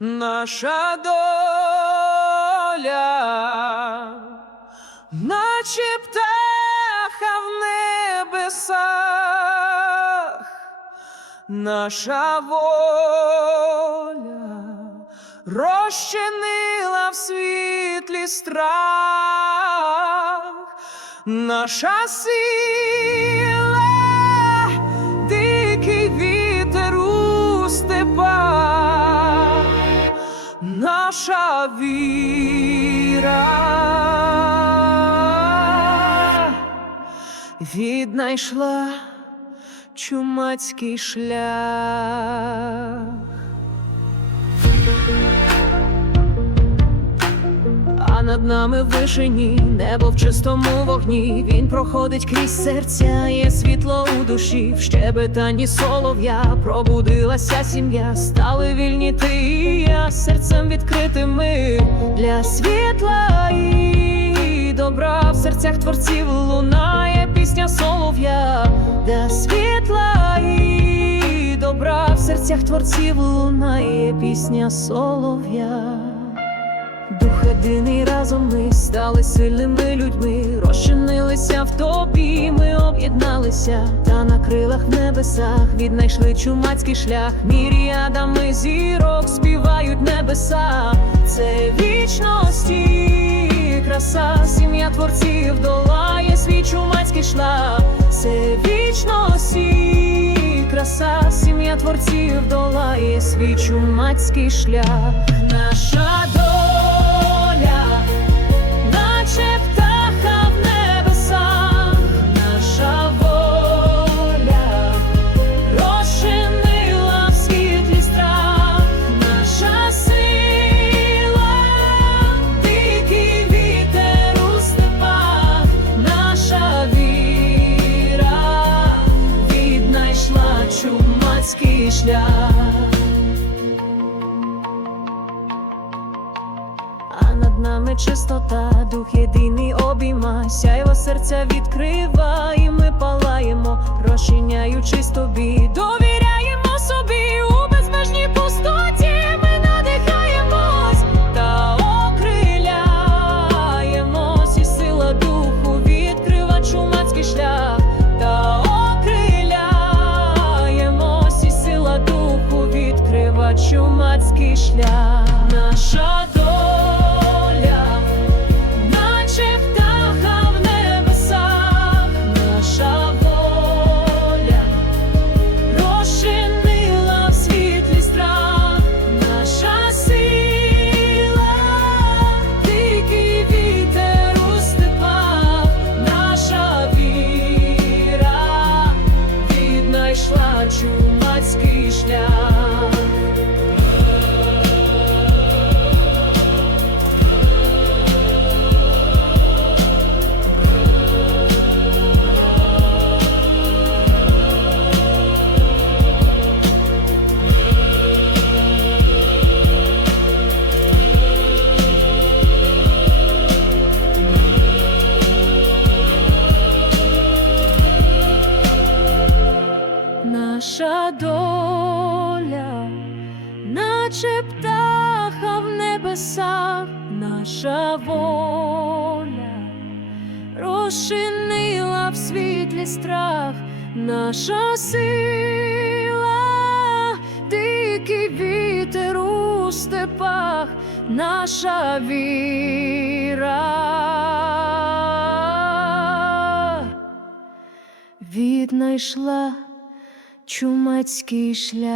наша доля, наче птаха в небесах, наша воля розчинила в світлі страх, наша сила, наша віра віднайшла чумацький шлях. Над нами в вишині, небо в чистому вогні. Він проходить крізь серця, є світло у душі, в щебетанні солов'я пробудилася сім'я, стали вільні ти і я серцем відкритими для світла і добра в серцях творців лунає пісня солов'я, для світла і добра в серцях творців лунає пісня солов'я. Єдиний разом ми стали сильними людьми, розчинилися в тобі, ми об'єдналися, та на крилах в небесах віднайшли чумацький шлях. Міріадами зірок співають небеса, це вічності, краса, сім'я творців долає свій чумацький шлях, це вічності, краса, сім'я творців долає свій чумацький шлях, наша чумацький шлях. А над нами чистота, дух єдиний обійма, сяйво серця відкрива, і ми палаємо, розчиняючись тобі, довіряємо шлях. Наша доля, наче птаха в небесах, наша воля розчинила в світлі страх, наша сила, дикий вітер у степах, наша віра. Віднайшла чумацький шлях.